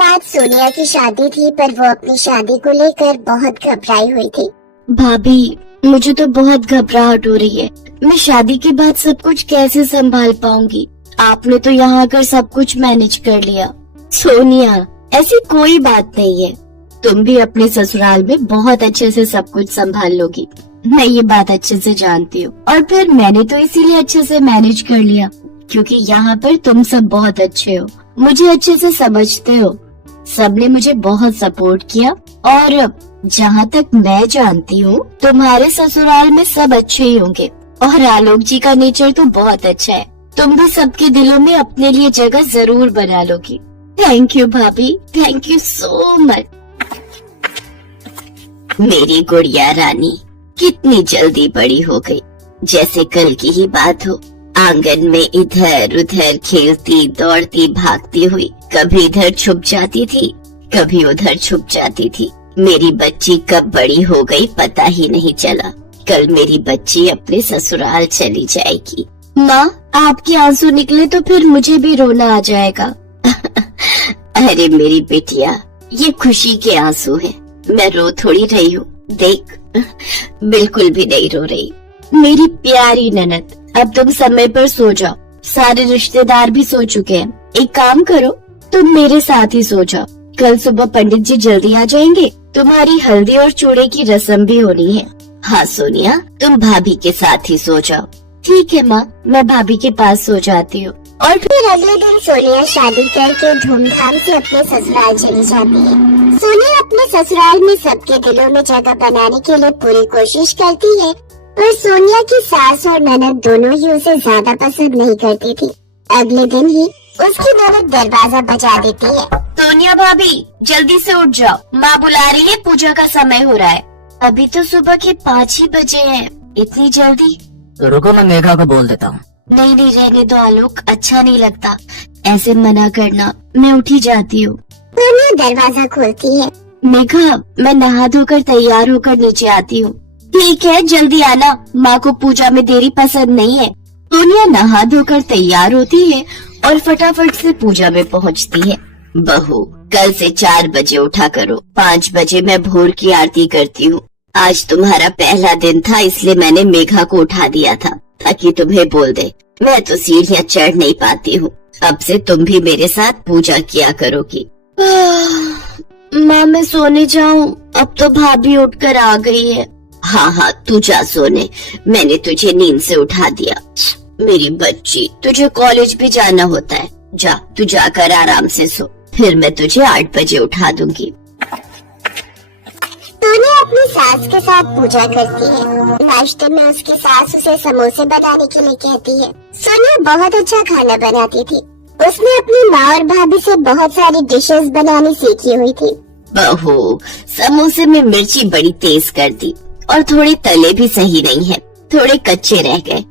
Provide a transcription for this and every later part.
बाद सोनिया की शादी थी, पर वो अपनी शादी को लेकर बहुत घबराई हुई थी। भाभी, मुझे तो बहुत घबराहट हो रही है। मैं शादी के बाद सब कुछ कैसे संभाल पाऊंगी? आपने तो यहाँ आकर सब कुछ मैनेज कर लिया। सोनिया, ऐसी कोई बात नहीं है। तुम भी अपने ससुराल में बहुत अच्छे से सब कुछ संभाल लोगी। मैं ये बात अच्छे से जानती हूँ, और फिर मैंने तो इसीलिए अच्छे से मैनेज कर लिया क्योंकि यहाँ पर तुम सब बहुत अच्छे हो, मुझे अच्छे से समझते हो। सबने मुझे बहुत सपोर्ट किया, और जहाँ तक मैं जानती हूँ तुम्हारे ससुराल में सब अच्छे ही होंगे, और आलोक जी का नेचर तो बहुत अच्छा है। तुम भी सबके दिलों में अपने लिए जगह जरूर बना लोगी। थैंक यू भाभी, थैंक यू सो मच। मेरी गुड़िया रानी कितनी जल्दी बड़ी हो गई, जैसे कल की ही बात हो। आंगन में इधर उधर खेलती दौड़ती भागती हुई, कभी इधर छुप जाती थी, कभी उधर छुप जाती थी। मेरी बच्ची कब बड़ी हो गई पता ही नहीं चला। कल मेरी बच्ची अपने ससुराल चली जाएगी। माँ, आपके आंसू निकले तो फिर मुझे भी रोना आ जाएगा। अरे मेरी बेटिया, ये खुशी के आंसू हैं। मैं रो थोड़ी रही हूँ, देख बिल्कुल भी नहीं रो रही। मेरी प्यारी ननद, अब तुम समय पर सो जाओ। सारे रिश्तेदार भी सो चुके हैं। एक काम करो, तुम मेरे साथ ही सो जाओ। कल सुबह पंडित जी जल्दी आ जाएंगे। तुम्हारी हल्दी और चूड़े की रस्म भी होनी है। हाँ सोनिया, तुम भाभी के साथ ही सो जाओ। ठीक है माँ, मैं भाभी के पास सो जाती हूँ। और फिर अगले दिन सोनिया शादी करके धूमधाम से अपने ससुराल चली जाती है। सोनिया अपने ससुराल में सबके दिलों में जगह बनाने के लिए पूरी कोशिश करती है, पर सोनिया की सास और ननद दोनों ही उसे ज्यादा पसंद नहीं करती थी। अगले दिन ही उसकी ननद दरवाजा बजा देती है। सोनिया भाभी, जल्दी से उठ जाओ, माँ बुला रही है, पूजा का समय हो रहा है। अभी तो सुबह के 5 ही बजे हैं, इतनी जल्दी? रुको, मैं मेघा को बोल देता हूँ। नहीं नहीं, रहने दो आलोक, अच्छा नहीं लगता ऐसे मना करना। मैं उठी जाती हूँ। सोनिया दरवाजा खोलती है। मेघा, मैं नहा धोकर तैयार होकर नीचे आती हूँ। ठीक है, जल्दी आना, माँ को पूजा में देरी पसंद नहीं है। सोनिया नहा धोकर तैयार होती है और फटाफट से पूजा में पहुँचती है। बहू, कल से 4 बजे उठा करो। 5 बजे मैं भोर की आरती करती हूँ। आज तुम्हारा पहला दिन था, इसलिए मैंने मेघा को उठा दिया था ताकि तुम्हें बोल दे। मैं तो सीढ़ियाँ चढ़ नहीं पाती हूँ। अब से तुम भी मेरे साथ पूजा किया करोगी। माँ, मैं सोने जाऊँ? अब तो भाभी उठकर आ गई है। हाँ हाँ, तू जा सोने, मैंने तुझे नींद से उठा दिया। मेरी बच्ची, तुझे कॉलेज भी जाना होता है। जा, तू जाकर आराम से सो, फिर मैं तुझे 8 बजे उठा दूंगी। सोनिया अपनी सास के साथ पूजा करती है। नाश्ते में उसकी सास उसे समोसे बनाने के लिए कहती है। सोनिया बहुत अच्छा खाना बनाती थी। उसने अपनी माँ और भाभी से बहुत सारी डिशेस बनानी सीखी हुई थी। बहू, समोसे में मिर्ची बड़ी तेज कर दी, और थोड़े तले भी सही नहीं है, थोड़े कच्चे रह गए।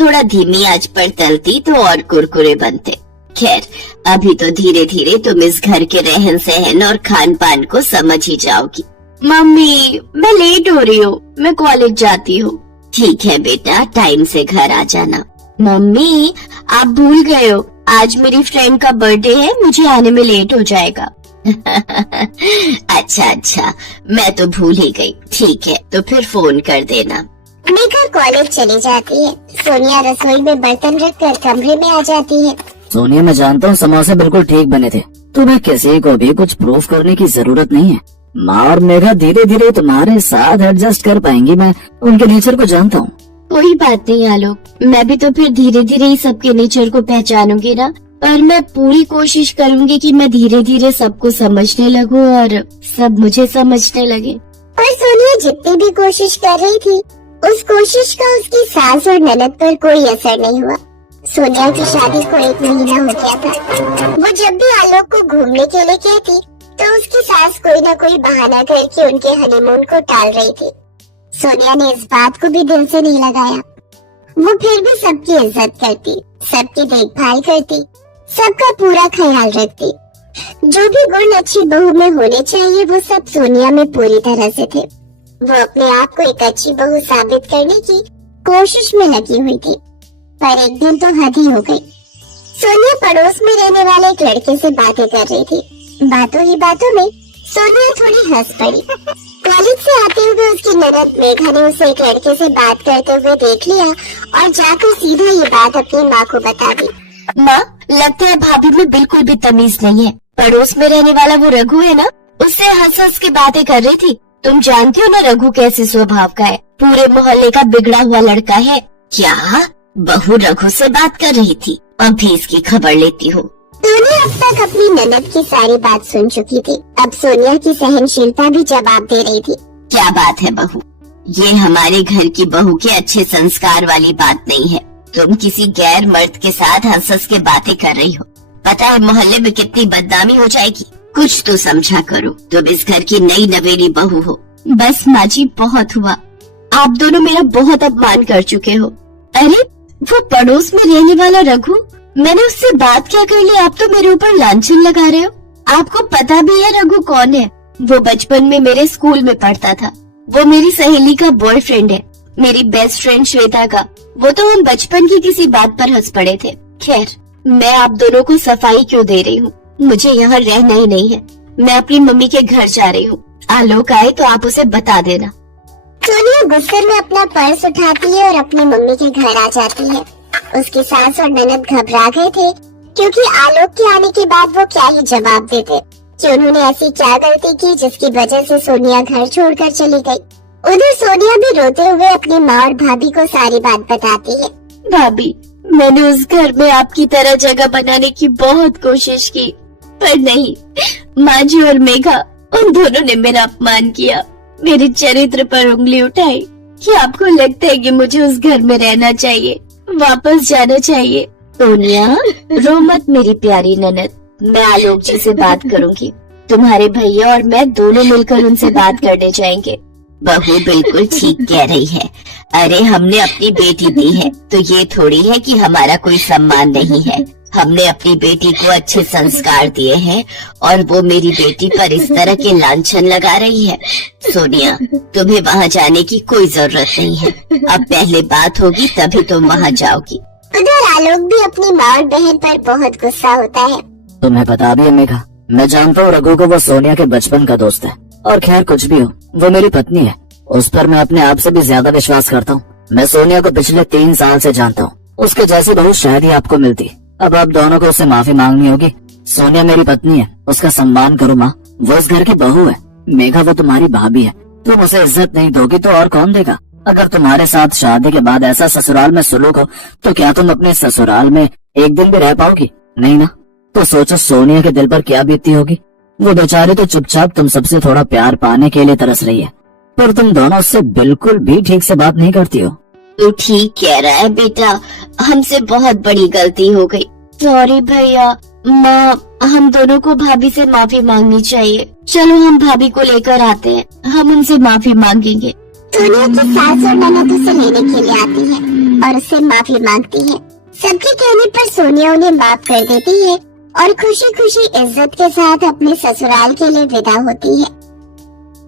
थोड़ा धीमी आंच पर तलती तो और कुरकुरे बनते। खैर, अभी तो धीरे धीरे तुम इस घर के रहन सहन और खान पान को समझ ही जाओगी। मम्मी, मैं लेट हो रही हूँ, मैं कॉलेज जाती हूँ। ठीक है बेटा, टाइम से घर आ जाना। मम्मी, आप भूल गए हो, आज मेरी फ्रेंड का बर्थडे है, मुझे आने में लेट हो जाएगा। अच्छा अच्छा, मैं तो भूल ही गई। ठीक है, तो फिर फोन कर देना। मेघा कॉलेज चली जाती है। सोनिया रसोई में बर्तन रखकर कमरे में आ जाती है। सोनिया, मैं जानता हूँ समोसे बिल्कुल ठीक बने थे। तुम्हें किसी को भी कुछ प्रूफ करने की जरूरत नहीं है। माँ और मेघा धीरे धीरे तुम्हारे साथ एडजस्ट कर पाएंगी। मैं उनके नेचर को जानता हूँ। कोई बात नहीं आलोक, मैं भी तो फिर धीरे धीरे ही सबके नेचर को पहचानूंगी ना। पर मैं पूरी कोशिश करूंगी कि मैं धीरे धीरे सबको समझने लगूं और सब मुझे समझने लगे। पर सोनिया जितनी भी कोशिश कर रही थी, उस कोशिश का उसकी सास और ननद पर कोई असर नहीं हुआ। सोनिया की शादी को 1 महीना हो गया था। वो जब भी आलोक को घूमने के लिए कहती, तो उसकी सास कोई न कोई बहाना करके उनके हनीमून को टाल रही थी। सोनिया ने इस बात को भी दिल से नहीं लगाया। वो फिर भी सबकी इज्जत करती, सबकी देखभाल करती, सबका पूरा ख्याल रखती। जो भी गुण अच्छी बहू में होने चाहिए, वो सब सोनिया में पूरी तरह से थे। वो अपने आप को एक अच्छी बहू साबित करने की कोशिश में लगी हुई थी। पर एक दिन तो हद ही हो गई। सोनिया पड़ोस में रहने वाले एक लड़के से बातें कर रही थी। बातों ही बातों में सोनिया थोड़ी हंस पड़ी। कॉलेज से आते हुए उसकी ननद मेघा ने उसे एक लड़के से बात करते हुए देख लिया और जाकर सीधा ये बात अपनी माँ को बता दी। माँ, लगता है भाभी में बिल्कुल भी तमीज नहीं है। पड़ोस में रहने वाला वो रघु है ना, उससे हंस हंस के बातें कर रही थी। तुम जानती हो ना रघु कैसे स्वभाव का है, पूरे मोहल्ले का बिगड़ा हुआ लड़का है। क्या बहू रघु से बात कर रही थी? अभी इसकी खबर लेती हूँ। सोनिया अब तक अपनी ननद की सारी बात सुन चुकी थी। अब सोनिया की सहनशीलता भी जवाब दे रही थी। क्या बात है बहू? ये हमारे घर की बहू के अच्छे संस्कार वाली बात नहीं है। तुम किसी गैर मर्द के साथ हंस हंस के बातें कर रही हो। पता है मोहल्ले में कितनी बदनामी हो जाएगी। कुछ तो समझा करो, तुम इस घर की नई नवेली बहू हो। बस माँ जी, बहुत हुआ। आप दोनों मेरा बहुत अपमान कर चुके हो। अरे वो पड़ोस में रहने वाला रघु, मैंने उससे बात क्या कर ली, आप तो मेरे ऊपर लांछन लगा रहे हो। आपको पता भी है रघु कौन है? वो बचपन में मेरे स्कूल में पढ़ता था। वो मेरी सहेली का बॉयफ्रेंड है, मेरी बेस्ट फ्रेंड श्वेता का। वो तो हम बचपन की किसी बात पर हंस पड़े थे। खैर, मैं आप दोनों को सफाई क्यों दे रही हूँ, मुझे यहाँ रहना ही नहीं है। मैं अपनी मम्मी के घर जा रही हूँ। आलोक आए तो आप उसे बता देना। सोनिया गुस्से में अपना पर्स उठाती है और अपनी मम्मी के घर आ जाती है। उसकी सास और ननद घबरा गए थे क्योंकि आलोक के आने के बाद वो क्या ही जवाब देते कि उन्होंने ऐसी क्या गलती की जिसकी वजह से सोनिया घर छोड़कर चली गई। उधर सोनिया भी रोते हुए अपनी माँ और भाभी को सारी बात बताती है। भाभी, मैंने उस घर में आपकी तरह जगह बनाने की बहुत कोशिश की, पर नहीं। माँ जी और मेघा, उन दोनों ने मेरा अपमान किया, मेरे चरित्र पर उंगली उठाई। क्या आपको लगता है कि मुझे उस घर में रहना चाहिए, वापस जाना चाहिए? सोनिया, रो मत मेरी प्यारी ननद। मैं आलोक जी से बात करूंगी। तुम्हारे भैया और मैं दोनों मिलकर उनसे बात करने जाएंगे। बहू बिल्कुल ठीक कह रही है। अरे हमने अपनी बेटी दी है तो ये थोड़ी है कि हमारा कोई सम्मान नहीं है। हमने अपनी बेटी को अच्छे संस्कार दिए हैं और वो मेरी बेटी पर इस तरह के लांछन लगा रही है। सोनिया, तुम्हें वहाँ जाने की कोई जरूरत नहीं है। अब पहले बात होगी तभी तुम वहाँ जाओगी। उधर आलोक भी अपनी माँ और बहन पर बहुत गुस्सा होता है। तुम्हें पता भी है मेघा, मैं जानता हूँ रघु को वो सोनिया के बचपन का दोस्त है। और खैर कुछ भी हो, वो मेरी पत्नी है, उस पर मैं अपने आप से भी ज्यादा विश्वास करता हूँ। मैं सोनिया को पिछले 3 साल से जानता हूँ। उसके जैसी बहू शायद ही आपको मिलती। अब आप दोनों को उससे माफी मांगनी होगी। सोनिया मेरी पत्नी है, उसका सम्मान करो माँ। वो इस घर की बहू है। मेघा वो तुम्हारी भाभी है। तुम उसे इज्जत नहीं दोगी तो और कौन देगा? अगर तुम्हारे साथ शादी के बाद ऐसा ससुराल में सुलूक हो तो क्या तुम अपने ससुराल में एक दिन भी रह पाओगी? नहीं ना। तो सोचो सोनिया के दिल पर क्या बीतती होगी। वो बेचारी तो चुपचाप तुम सबसे थोड़ा प्यार पाने के लिए तरस रही है, पर तुम दोनों उससे बिल्कुल भी ठीक से बात नहीं करती हो। तू ठीक कह रहा है बेटा, हमसे बहुत बड़ी गलती हो गई। सॉरी भैया, माँ, हम दोनों को भाभी से माफी मांगनी चाहिए। चलो हम भाभी को लेकर आते हैं, हम उनसे माफी मांगेंगे। सोनिया की सास और ननद उसे लेने के लिए आती है और उससे माफी मांगती है। सबके कहने पर सोनिया उन्हें माफ कर देती है और खुशी खुशी इज्जत के साथ अपने ससुराल के लिए विदा होती है।